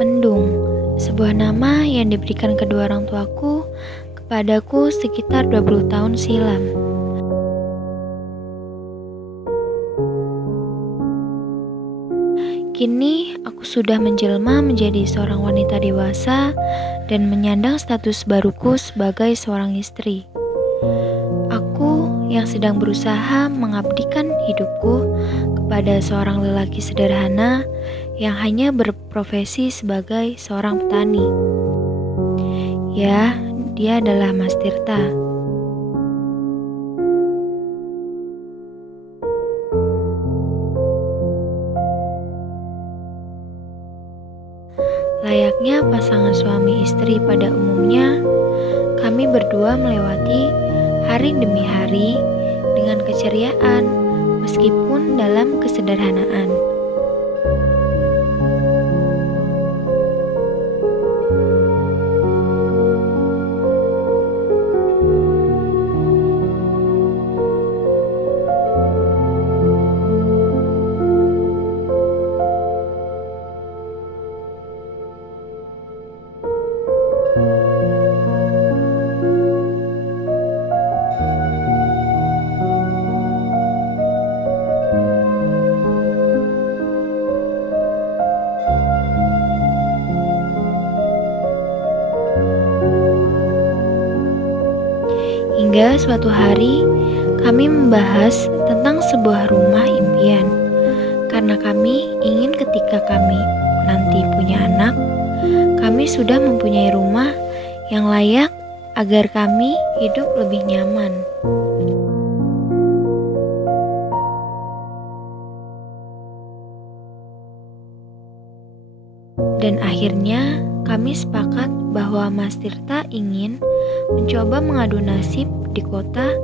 Mendung, sebuah nama yang diberikan kedua orang tuaku kepadaku sekitar 20 tahun silam. Kini aku sudah menjelma menjadi seorang wanita dewasa dan menyandang status baruku sebagai seorang istri. Aku yang sedang berusaha mengabdikan hidupku kepada seorang lelaki sederhana yang hanya berprofesi sebagai seorang petani. Ya, dia adalah Mas Tirta. Layaknya pasangan suami istri pada umumnya, kami berdua melewati hari demi hari dengan keceriaan meskipun dalam kesederhanaan. Hingga suatu hari kami membahas tentang sebuah rumah impian. Karena kami ingin ketika kami nanti punya anak, kami sudah mempunyai rumah yang layak agar kami hidup lebih nyaman. Dan akhirnya kami sepakat bahwa Mas Tirta ingin mencoba mengadu nasib di kota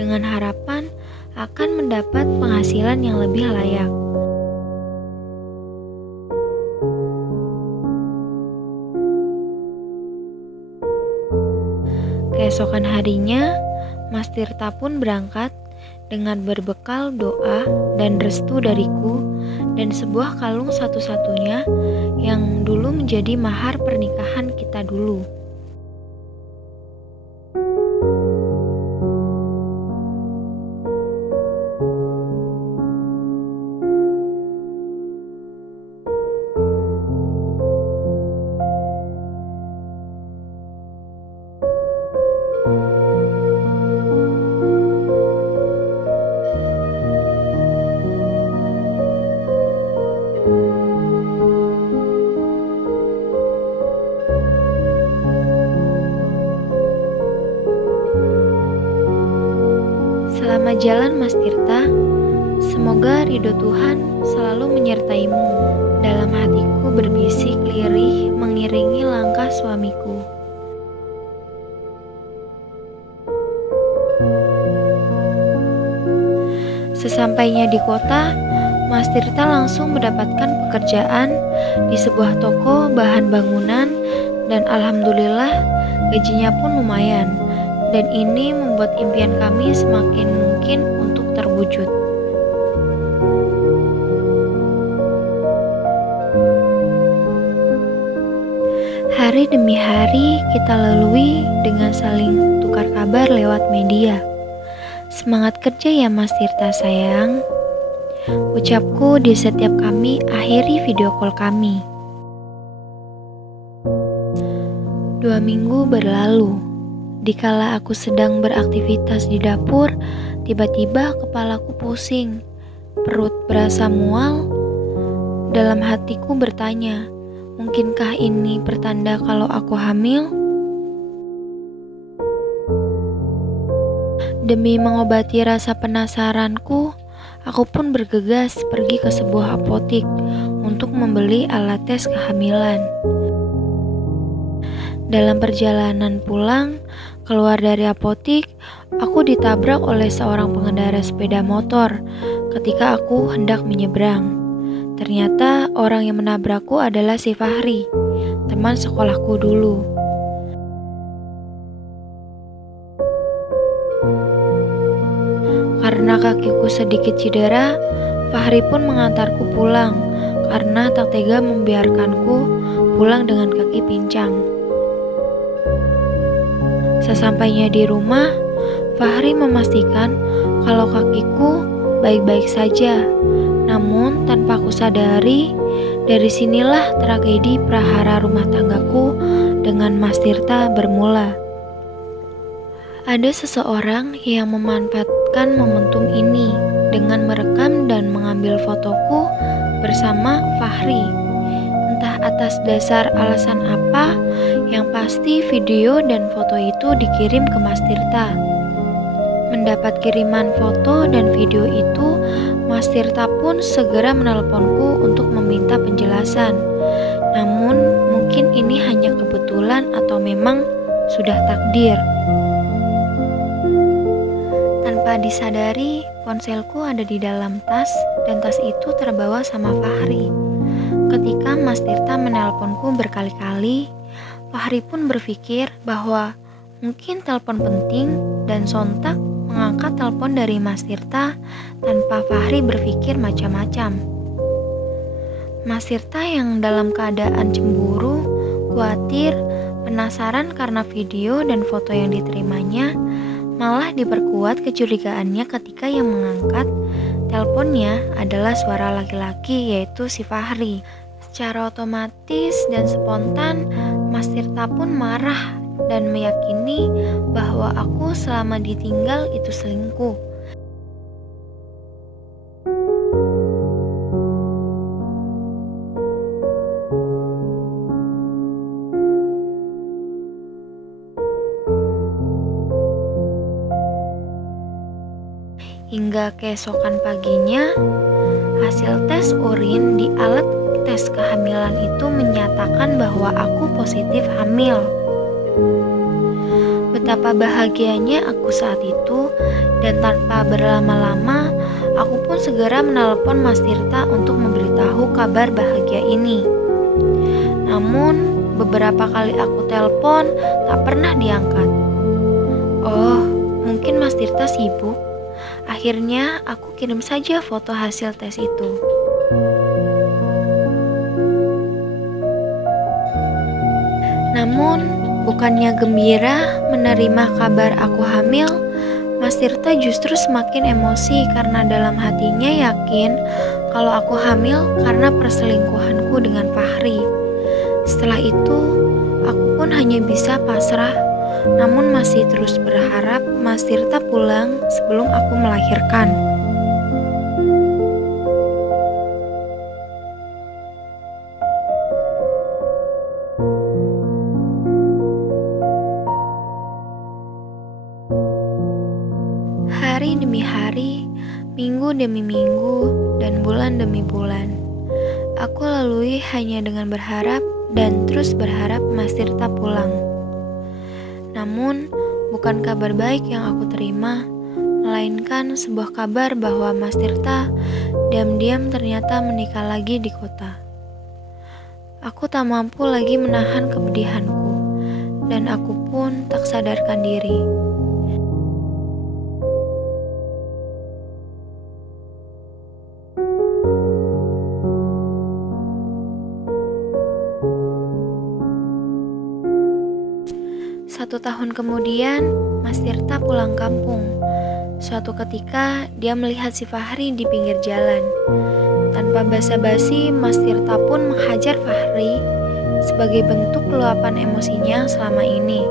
dengan harapan akan mendapat penghasilan yang lebih layak. Keesokan harinya, Mas Tirta pun berangkat dengan berbekal doa dan restu dariku dan sebuah kalung satu-satunya yang dulu menjadi mahar pernikahan kita dulu. Selamat jalan Mas Tirta, semoga ridho Tuhan selalu menyertaimu. Dalam hatiku berbisik lirih mengiringi langkah suamiku. Sesampainya di kota, Mas Tirta langsung mendapatkan pekerjaan di sebuah toko bahan bangunan dan alhamdulillah gajinya pun lumayan. Dan ini membuat impian kami semakin mungkin untuk terwujud. Hari demi hari kita lalui dengan saling tukar kabar lewat media. Semangat kerja ya Mas Tirta sayang, ucapku di setiap kami akhiri video call kami. 2 minggu berlalu. Dikala aku sedang beraktivitas di dapur, tiba-tiba kepalaku pusing, perut berasa mual. Dalam hatiku bertanya, mungkinkah ini pertanda kalau aku hamil? Demi mengobati rasa penasaranku, aku pun bergegas pergi ke sebuah apotik untuk membeli alat tes kehamilan. Dalam perjalanan pulang, keluar dari apotik, aku ditabrak oleh seorang pengendara sepeda motor ketika aku hendak menyeberang. Ternyata orang yang menabrakku adalah si Fahri, teman sekolahku dulu. Karena kakiku sedikit cedera, Fahri pun mengantarku pulang karena tak tega membiarkanku pulang dengan kaki pincang. Sesampainya di rumah, Fahri memastikan kalau kakiku baik-baik saja. Namun tanpa aku sadari, dari sinilah tragedi prahara rumah tanggaku dengan Mas Tirta bermula. Ada seseorang yang memanfaatkan momentum ini dengan merekam dan mengambil fotoku bersama Fahri. Entah atas dasar alasan apa, yang pasti video dan foto itu dikirim ke Mas Tirta. Mendapat kiriman foto dan video itu, Mas Tirta pun segera menelponku untuk meminta penjelasan. Namun mungkin ini hanya kebetulan atau memang sudah takdir. Tanpa disadari, ponselku ada di dalam tas dan tas itu terbawa sama Fahri. Ketika Mas Tirta menelponku berkali-kali, Fahri pun berpikir bahwa mungkin telepon penting dan sontak mengangkat telepon dari Mas Tirta tanpa Fahri berpikir macam-macam. Mas Tirta yang dalam keadaan cemburu, khawatir, penasaran karena video dan foto yang diterimanya, malah diperkuat kecurigaannya ketika yang mengangkat teleponnya adalah suara laki-laki, yaitu si Fahri. Secara otomatis dan spontan, Mas Tirta pun marah dan meyakini bahwa aku selama ditinggal itu selingkuh. Hingga keesokan paginya, hasil tes urin di alat tes kehamilan itu menyatakan bahwa aku positif hamil. Betapa bahagianya aku saat itu, dan tanpa berlama-lama, aku pun segera menelpon Mas Tirta untuk memberitahu kabar bahagia ini. Namun, beberapa kali aku telepon, tak pernah diangkat. Oh, mungkin Mas Tirta sibuk. Akhirnya, aku kirim saja foto hasil tes itu. Namun, bukannya gembira menerima kabar aku hamil, Mas Tirta justru semakin emosi karena dalam hatinya yakin kalau aku hamil karena perselingkuhanku dengan Fahri. Setelah itu, aku pun hanya bisa pasrah, namun masih terus berharap Mas Tirta pulang sebelum aku melahirkan. Hari demi hari, minggu demi minggu, dan bulan demi bulan, aku lalui hanya dengan berharap dan terus berharap Mas Tirta pulang. Namun, bukan kabar baik yang aku terima, melainkan sebuah kabar bahwa Mas Tirta diam-diam ternyata menikah lagi di kota. Aku tak mampu lagi menahan kepedihanku, dan aku pun tak sadarkan diri. Satu tahun kemudian, Mas Tirta pulang kampung. Suatu ketika, dia melihat si Fahri di pinggir jalan. Tanpa basa-basi, Mas Tirta pun menghajar Fahri sebagai bentuk luapan emosinya selama ini.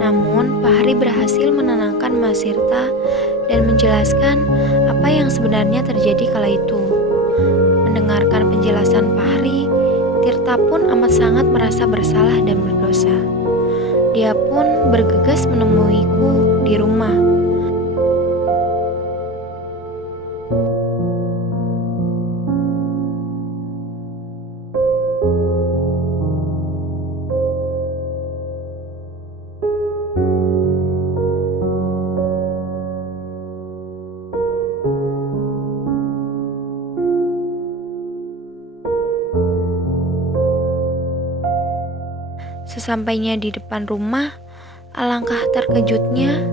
Namun, Fahri berhasil menenangkan Mas Tirta dan menjelaskan apa yang sebenarnya terjadi kala itu. Mendengarkan penjelasan Fahri, Tirta pun amat sangat merasa bersalah dan berdosa. Dia pun bergegas menemuiku di rumah. Sesampainya di depan rumah, alangkah terkejutnya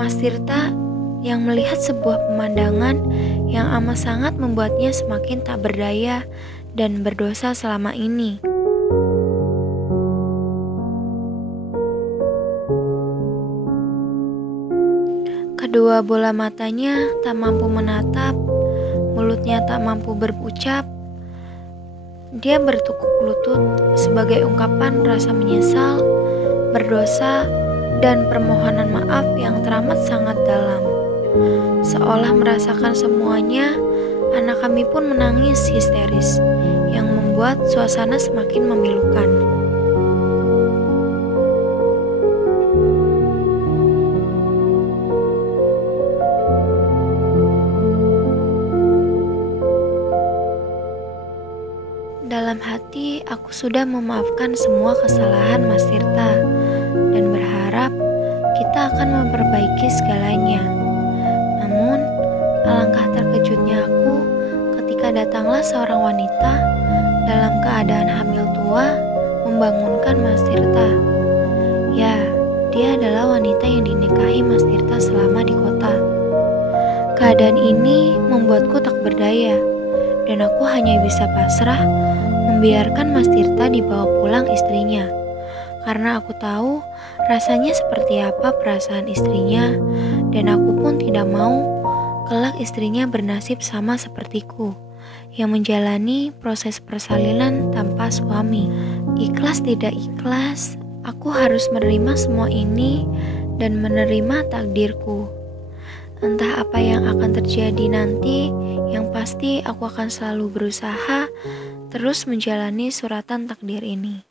Mas Tirta yang melihat sebuah pemandangan yang amat sangat membuatnya semakin tak berdaya dan berdosa selama ini. Kedua bola matanya tak mampu menatap, mulutnya tak mampu berucap. Dia bertekuk lutut sebagai ungkapan rasa menyesal, berdosa, dan permohonan maaf yang teramat sangat dalam. Seolah merasakan semuanya, anak kami pun menangis histeris, yang membuat suasana semakin memilukan. Dalam hati, aku sudah memaafkan semua kesalahan Mas Tirta dan berharap kita akan memperbaiki segalanya. Namun, alangkah terkejutnya aku ketika datanglah seorang wanita dalam keadaan hamil tua membangunkan Mas Tirta. Ya, dia adalah wanita yang dinikahi Mas Tirta selama di kota. Keadaan ini membuatku tak berdaya, dan aku hanya bisa pasrah membiarkan Mas Tirta dibawa pulang istrinya. Karena aku tahu rasanya seperti apa perasaan istrinya, dan aku pun tidak mau kelak istrinya bernasib sama sepertiku, yang menjalani proses persalinan tanpa suami. Ikhlas tidak ikhlas, aku harus menerima semua ini dan menerima takdirku. Entah apa yang akan terjadi nanti, yang pasti aku akan selalu berusaha terus menjalani suratan takdir ini.